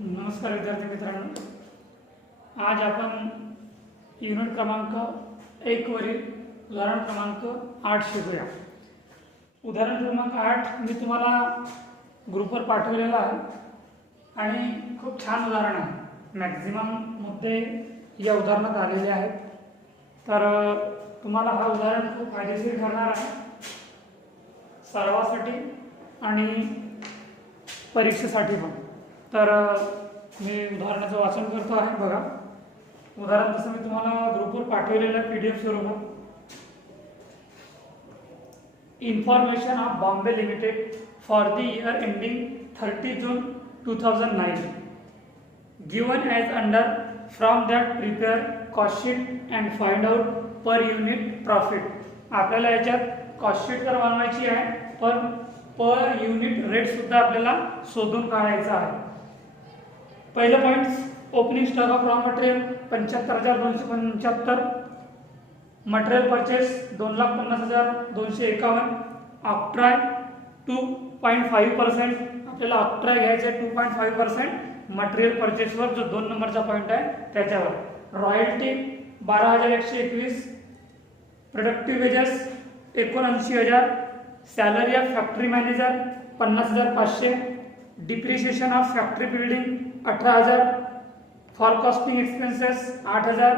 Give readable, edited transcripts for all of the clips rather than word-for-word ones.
नमस्कार विद्यार्थी मित्रांनो, आज आपण युनिट क्रमांक 1 वरील उदाहरण क्रमांक 8 शिकूया। उदाहरण क्रमांक 8 मी तुम्हाला ग्रुपवर पाठवलेला आहे आणि खूप छान उदाहरण आहे। मॅक्झिमम मुद्दे या उदाहरणात आलेले आहेत, तर तुम्हाला हा उदाहरण खूप फायदेशीर ठरणार आहे सरावासाठी आणि परीक्षेसाठी पण। तर मी उदाहरणाचं वाचन करतो आहे, बघा। उदाहरण तसं मी तुम्हाला ग्रुपवर पाठवलेलं PDF स्वरूपात। Information of Bombay limited for the year ending 30 June 2009 given as under from that prepare cost sheet and find out per unit profit. आपल्याला याच्यात कॉस्ट शीट तर बनवायची आहे, पण पर युनिट रेट सुद्धा आपल्याला शोधून काढायचा आहे। पहिलं point, opening stock of raw material 75,275, material purchase 2,50,251, octroi 2.5%, आपल्याला ऑक्ट्राय घ्यायचं आहे 2.5% मटेरियल परचेसवर, जो 2 नंबरचा पॉइंट आहे त्याच्यावर। Royalty 12,121, productive wedges 79,000, salary of factory manager 50,500, depreciation of factory building 18,000, for costing expenses 8,000,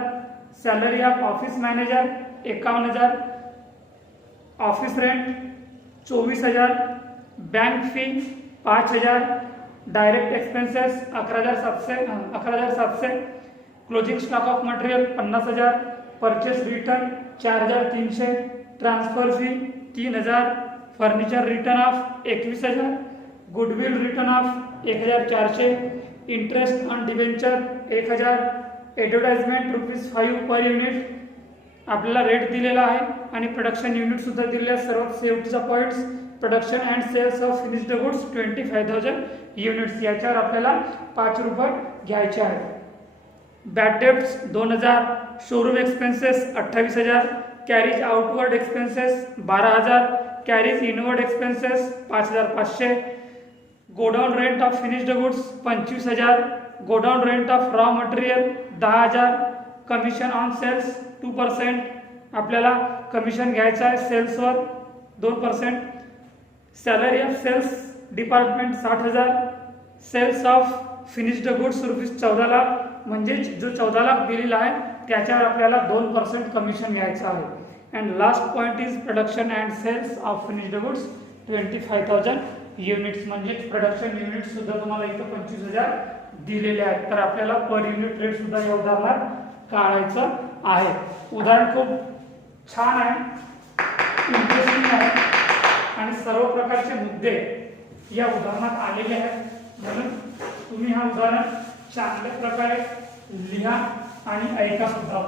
salary of office manager 51,000, office rent 24,000, bank fee 5,000, direct expenses 11,700, closing stock of material 50,000, purchase return 4,300, transfer fee 3,000, furniture return of 21,000, goodwill return of 1,400, interest on debenture 1,000, advertisement ₹5 per unit आपल्याला rate दिलेला आहे आणि production unit सुद्धा दिलेले आहे। सर्वात शेवटचा points, production and sales of finished goods 25,000 units, याच्यावर आपल्याला ₹5 घ्यायचे आहेत। Bad debts 2,000, showroom expenses 28,000, carriage outward expenses 12,000, carriage inward expenses 5,500, godown rent of finished goods 25,000, godown rent of raw material 10,000, commission on sales 2%, आपल्याला commission घ्यायचं आहे सेल्सवर 2%, salary of sales department 60,000, sales of finished goods ₹14 lakh, म्हणजे जो 14 लाख दिलेला आहे त्याच्यावर आपल्याला 2% कमिशन घ्यायचं आहे। And last point is production and sales of finished goods 25,000 units, म्हणजे प्रोडक्शन युनिट सुद्धा तुम्हाला इथं 25,000 दिलेले आहेत। तर आपल्याला पर युनिट रेट सुद्धा या उदाहरणात काढायचं आहे। उदाहरण खूप छान आहे, इंटरेस्टिंग आहे आणि सर्व प्रकारचे मुद्दे या उदाहरणात आलेले आहेत, म्हणून तुम्ही हा उदाहरण चांगल्या प्रकारे लिहा आणि ऐका सुद्धा,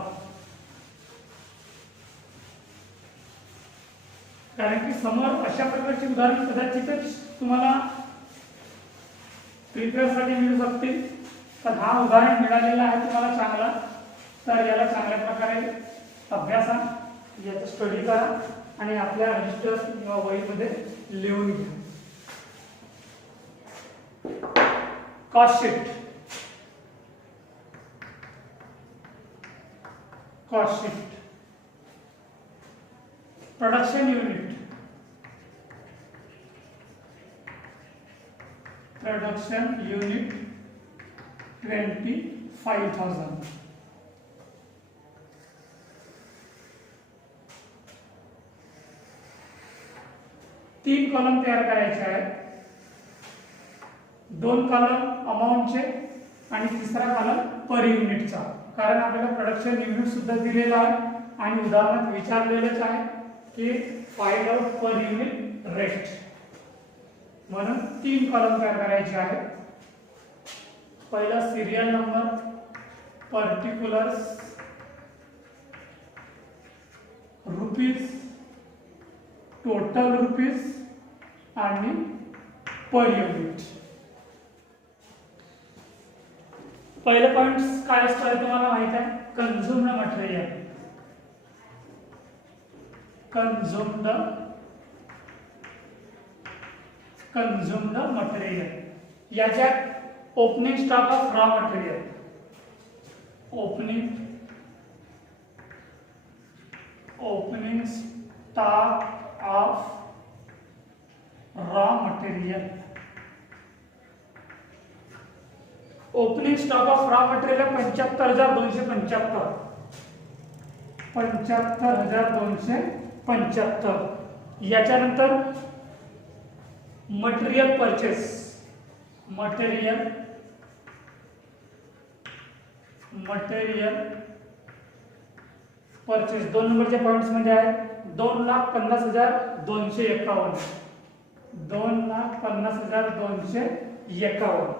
कारण की समोर अशा प्रकारची उदाहरण कदाचितच तुम्हाला प्रिपेअरसाठी मिळू शकतील। तर हा उदाहरण मिळालेला आहे तुम्हाला चांगला, तर याला चांगल्या प्रकारे अभ्यासा, याचा स्टडी करा आणि आपल्या रजिस्टर किंवा वहीमध्ये लिहून घ्या। Cost sheet, cost sheet, production unit, production unit 25,000, तीन कॉलम तयार करायचे आहेत, 2 कॉलम अमाऊंटचे आणि तिसरा कॉलम पर युनिटचा, कारण आपल्याला प्रोडक्शन युनिट सुद्धा दिलेला आहे आणि उदाहरणात विचारलेलंच आहे की find out per unit rate, म्हणून 3 कॉलम तयार करायचे आहेत। पहिला serial number, particulars, rupees, total rupees आणि पर युनिट। पहिलं पॉइंट काय असतं तुम्हाला माहित आहे, consumed material, consumed consumed material. याच्यात opening stock of raw material, opening stock of raw material, opening stock of raw material 75,275, 75,275. याच्यानंतर मटेरियल परचेस, मटेरियल परचेस 2 नंबरच्या पॉइंट्स मध्ये आहे 2,50,251, 2,50,251.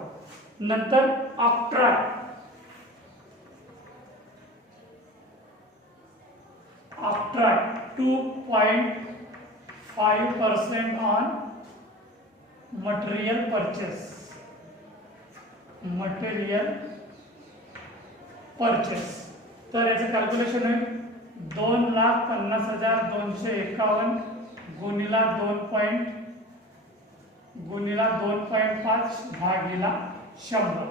नंतर octroi, octroi 2.5% on material purchase, material purchase. तर याचं calculation होईल 2,50,251 गुणिला 2.5 भागिला 100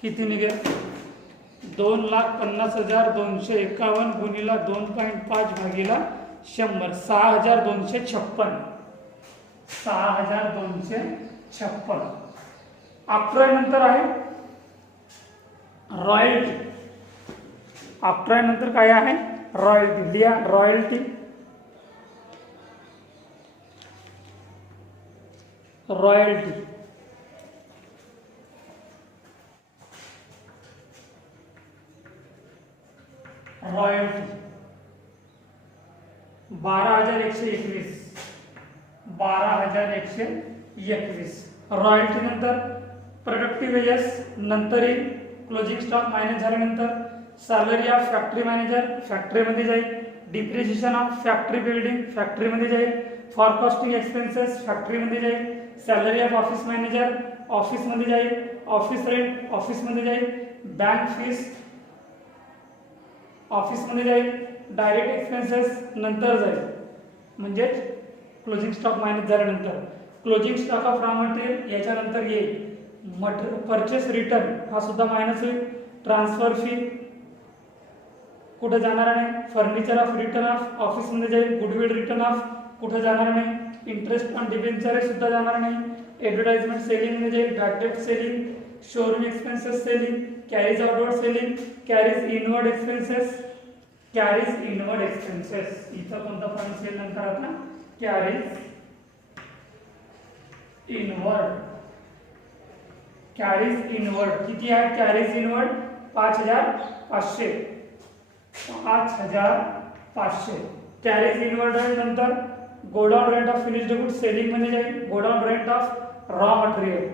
किती निघेल? 2,50,251 गुणिला 2.5 भागिला 100 6,256, 6,256. ऑक्ट्रॉय नंतर आहे रॉयल्टी, ऑक्ट्रॉय नंतर काय आहे? रॉयल्टी. लिहा रॉयल्टी, रॉयल्टी रॉयल्टी 12,121, 12,121. रॉयल्टी नंतर प्रोडक्टिव्ह वेजेस नंतर येईल. क्लोजिंग स्टॉक मायनस झाल्यानंतर सॅलरी ऑफ फॅक्टरी मॅनेजर फॅक्टरीमध्ये जाईल, डिप्रिशिएशन ऑफ फॅक्टरी बिल्डिंग फॅक्टरीमध्ये जाईल, फॉरकास्टिंग एक्सपेन्सेस फॅक्टरीमध्ये जाईल, सॅलरी ऑफ ऑफिस मॅनेजर ऑफिसमध्ये जाईल, ऑफिस रेंट ऑफिसमध्ये जाईल, बँक फीस ऑफिसमध्ये जाईल, डायरेक्ट एक्सपेन्सेस नंतर जाईल. म्हणजेच क्लोजिंग स्टॉक मायनस झाल्यानंतर closing stock of raw material याच्यानंतर येईल. परचेस रिटर्न हा सुद्धा मायनस होईल. ट्रान्सफर फी कुठं जाणार नाही. फर्निचर ऑफ रिटर्न ऑफ ऑफिसमध्ये जाईल. गुडविल रिटर्न ऑफ कुठं जाणार नाही. इंटरेस्ट ऑन डिबेंचर सुद्धा जाणार नाही. ॲडव्हर्टाइजमेंट सेलिंगमध्ये जाईल. बॅकडेट selling, showroom expenses selling, carriage outward selling, carriage inward expenses, carriage inward expenses. इथं कोणता पॉईंट येईल नंतर आपला? Carries inward. कॅरीज इनवर्ड किती आहे? Carriage inward 5,500, 5,500. कॅरीज इनवर्ड नंतर godown rent of finished good selling मध्ये जाईल. Godown rent of raw material,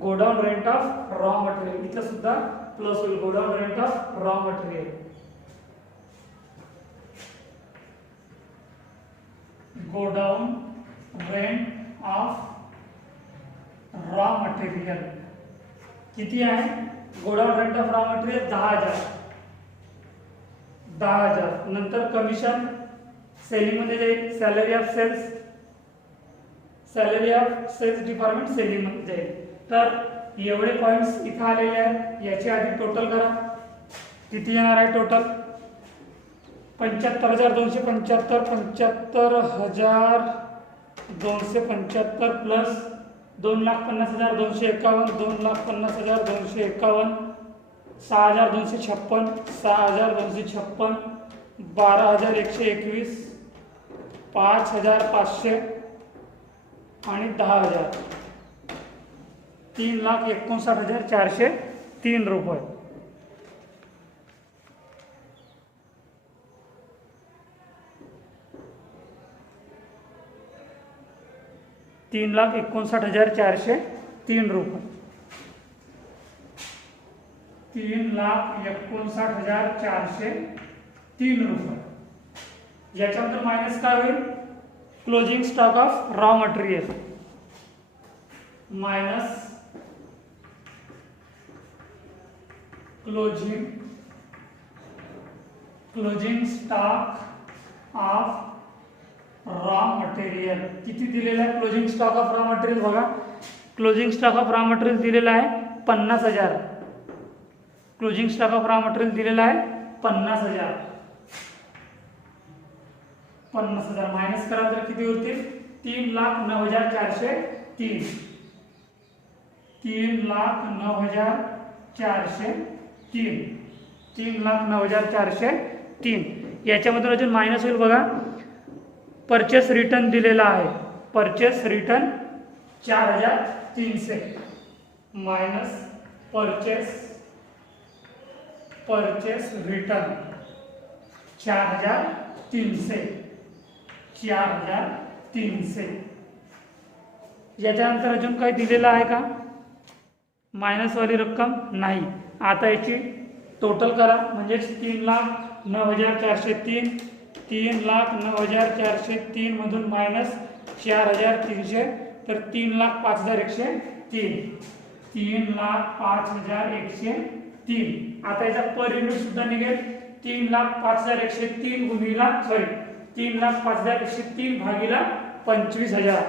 godown rent of raw material इथं सुद्धा प्लस होईल. Godown rent of raw material, godown rent of raw material किती आहे? Godown rent of raw material 10,000, 10,000. नंतर commission selling मध्ये जाईल. Salary of sales, salary of sales department selling मध्ये जाईल. तर एवढे पॉइंट्स इथं आलेले आहेत. याची आधी टोटल करा. किती येणार आहे टोटल? 75,275, 75,275 प्लस 2,50,251, 2,50,251, 6,256, 6,256, 12,121, 5,500 आणि 10,000. 3,59,403 रुपये. ₹3,59,403 रुपये. 3,59,403 रुपये. याच्यानंतर मायनस काय होईल? Closing stock of raw material minus closing stock of raw material. किती दिलेला आहे closing stock of raw material? बघा closing stock of raw material दिलेला आहे 50,000. Closing stock of raw material दिलेला आहे 50,000. 50,000 मायनस करा तर किती होतील? 3,09,403. 3,09,403. 3,09,403. याच्यामधून अजून मायनस होईल बघा. परचेस रिटर्न दिलेला आहे. Purchase return 4,300 minus purchase return 4,300. 4,300. याच्यानंतर अजून काही दिलेलं आहे का? मायनसवाली रक्कम नाही. आता याची टोटल करा म्हणजेच 3,09,403. 3,09,403 मधून मायनस 4,300 तर 3,05,103. 3,05,103. आता याचा पर युनिट सुद्धा निघेल. 3,05,103 गुणिला 3,05,103 भागीला 25,000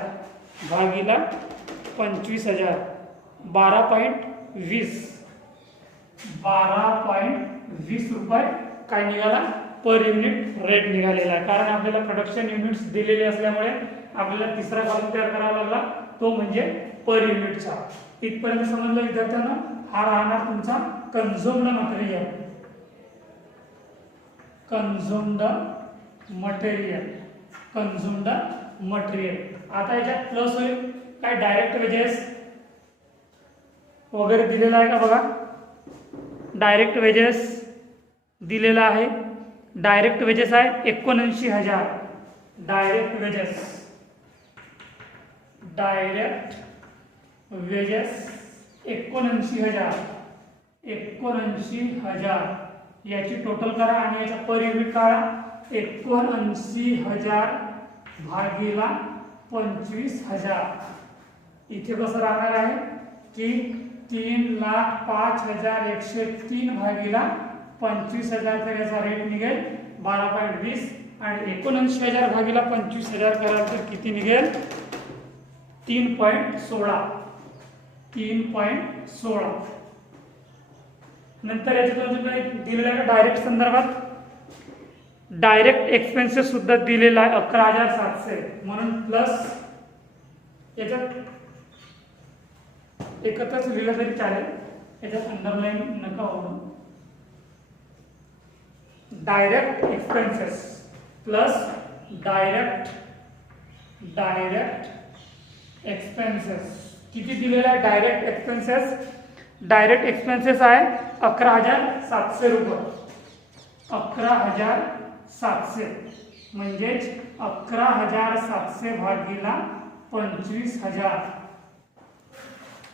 भागीला 25,000 12.20 रुपये काय निघाला? पर युनिट रेट निघालेला आहे. कारण आपल्याला प्रोडक्शन युनिट्स दिलेले असल्यामुळे आपल्याला तिसरा कॉलम तयार करावा लागला, तो म्हणजे पर युनिटचा. इथपर्यंत समजलं विद्यार्थ्यांना? हा राहणार तुमचा कन्झ्युम्ड मटेरियल. Consumed material. आता याच्यात प्लस होईल काय? डायरेक्ट वेजेस वगैरे दिलेला आहे का बघा? डायरेक्ट वेजेस दिलेला आहे. डायरेक्ट वेजेस आहे 79,000. डायरेक्ट वेजेस 79,000 याची टोटल करा आणि याचा पर युनिट काढा. 79,000 भागीला 25,000. इथे कसं राहणार आहे की 3,05,103 भागीला 25,000 तर याचा रेट निघेल 12.20 आणि 79,000 भागीला 25,000 कराल तर किती निघेल? 3.16. 3.16. नंतर याच्यातून काही दिलेलं आहे डायरेक्ट संदर्भात? डायरेक्ट एक्सपेन्सेस सुद्धा दिलेला आहे 11,700 म्हणून प्लस याच्यात एकत्रच लिहिलं तरी चालेल. याच्यात अंडरलाईन नका होऊ. Direct expenses plus direct expenses किती दिलेला आहे? डायरेक्ट एक्सपेन्सेस आहे 11,700 रुपये. 11,700 म्हणजेच 11,700 भागीला 25,000.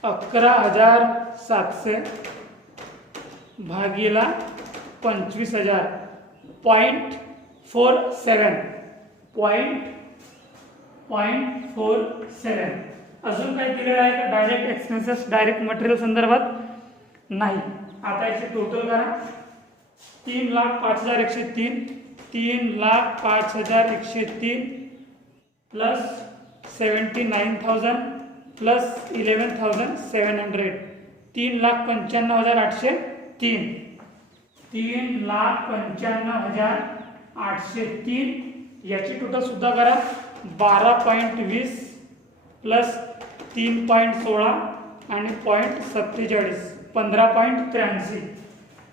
11,700 भागीला 25,000 0.47. अजून काही दिलेलं आहे का डायरेक्ट एक्सपेन्सेस डायरेक्ट मटेरियल संदर्भात? नाही. आता याची टोटल करा. 3,05,103. 3,05,103 प्लस 79,000 प्लस 11,700 3,95,803. 3,95,803 याची टोटल सुद्धा करा. 12.20 प्लस 3.16 आणि 0.47 15.83.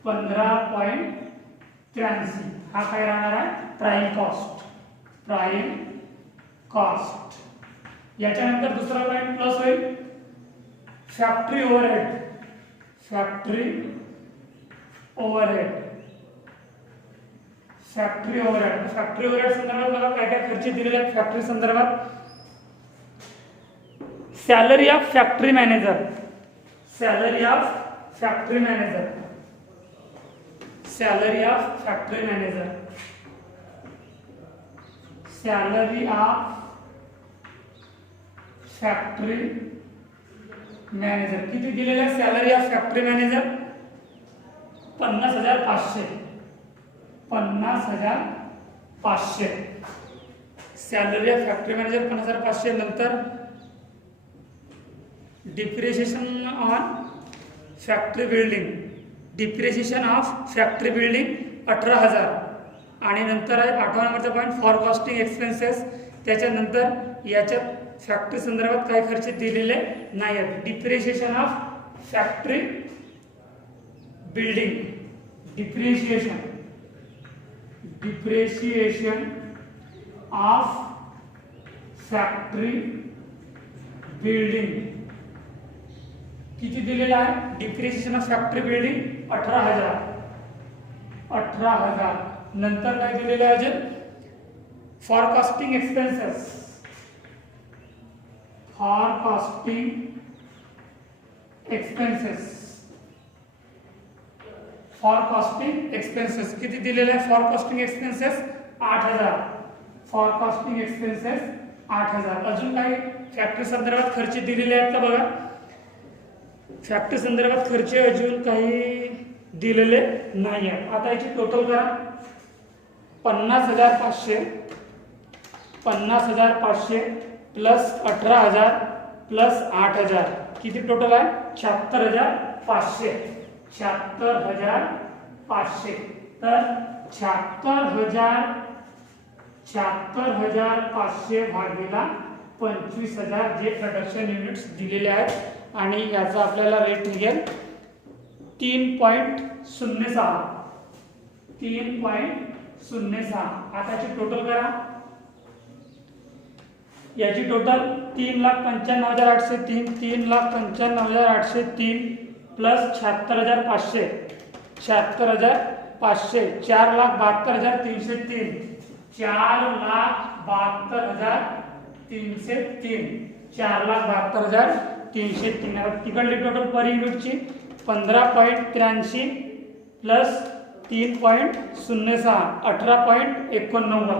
15.83 हा काय राहणार आहे? Prime cost. याच्यानंतर दुसरा पॉइंट प्लस होईल फॅक्टरी ओव्हरहेड. फॅक्टरी ओव्हरहेड संदर्भात बघा काय काय खर्च दिलेले आहेत फॅक्टरी संदर्भात. Salary of factory manager. Salary of factory manager किती दिलेलं आहे? Salary of factory manager 50,500. 50,500 salary of factory manager 50,500. नंतर depreciation on factory building, depreciation of factory building 18,000 आणि नंतर आहे 8 नंबरचा पॉईंट फॉर कॉस्टिंग एक्सपेन्सेस. त्याच्यानंतर याच्यात फॅक्टरी संदर्भात काही खर्च दिलेले नाही आहेत. Depreciation of factory building, depreciation of factory building किती दिलेला आहे? Depreciation of factory building 18,000. नंतर काय दिलेलं आहे अजून? फॉरकास्टिंग एक्सपेन्सेस, फॉरकास्टिंग एक्सपेन्सेस किती दिलेलं आहे? Forecasting expenses 8,000. Forecasting expenses 8,000. अजून काही फॅक्टरी संदर्भात खर्च दिलेले आहेत का बघा? फॅक्टरी संदर्भात खर्च अजून काही दिलेले नाही आहे. आता याची टोटल करा. 50,500 प्लस 18,000 प्लस 8,000 किती टोटल आहे? 76,500. 76,500. तर 76,500 भागिला 25,000 जे प्रोडक्शन युनिट्स दिलेले आहेत आणि याचा आपल्याला रेट निघेल 3.06. 3.06. आता याची टोटल करा. याची टोटल 3,95,803 3,95,803 प्लस 76,500 4,72,303 4,72,303 4,72,303. तिकडली टोटल पर युनिटची 15.83 प्लस 3.06 18.89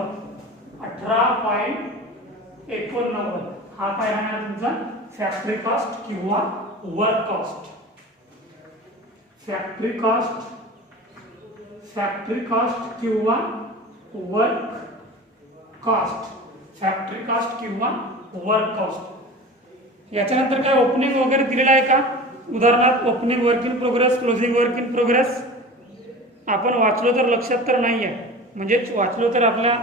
18.89. हा काय राहणार तुमचा? फॅक्टरी कॉस्ट किंवा वर्क कॉस्ट. फॅक्टरी कॉस्ट किंवा वर्क कॉस्ट. फॅक्टरी कॉस्ट किंवा वर्क कॉस्ट. याच्यानंतर काय ओपनिंग वगैरे दिलेला आहे का? उदाहरणार्थ opening work in progress, closing work in progress आपण वाचलो तर लक्षात तर नाही आहे, म्हणजे वाचलो तर आपल्या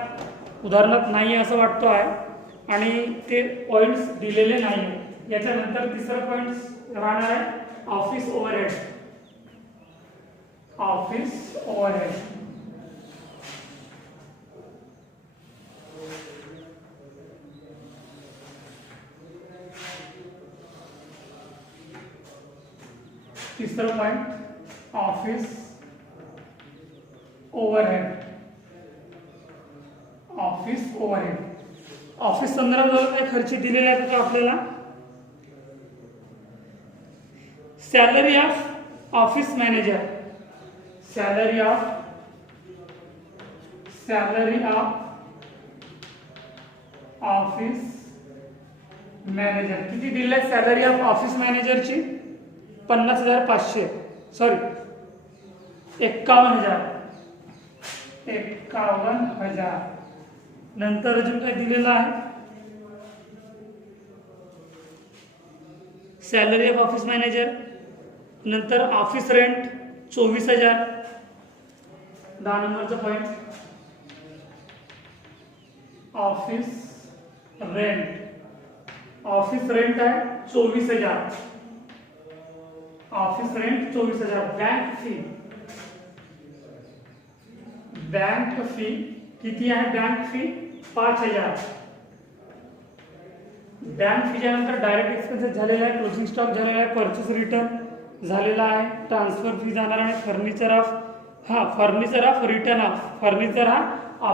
उदाहरणात नाही असं वाटतो आहे आणि ते पॉईंट्स दिलेले नाही. याच्यानंतर तिसरं पॉईंट राहणार आहे ऑफिस ओव्हरहेड. ऑफिस ओव्हरहेड तिसरं point office overhead. Office overhead office संदर्भात काही खर्च दिलेले आहेत का आपल्याला? Salary of office manager, salary of office manager किती दिले? सॅलरी ऑफ ऑफिस मॅनेजरची 50,500 सॉरी 51,000. नंतर अजून काय दिलेलं आहे? Salary of office manager. नंतर ऑफिस रेंट 24,000. 10 नंबरचा point office rent. Office rent आहे 24,000. Office rent 24,000. बैंक फी किती आहे? Bank fee 5,000. बैंक फीच्या नंतर डायरेक्ट एक्सपेन्सेस झालेला आहे, क्लोजिंग स्टॉक झालेला आहे, परचेस रिटर्न झालेला आहे, ट्रान्सफर फी जाणार आहे, furniture of return of furniture हा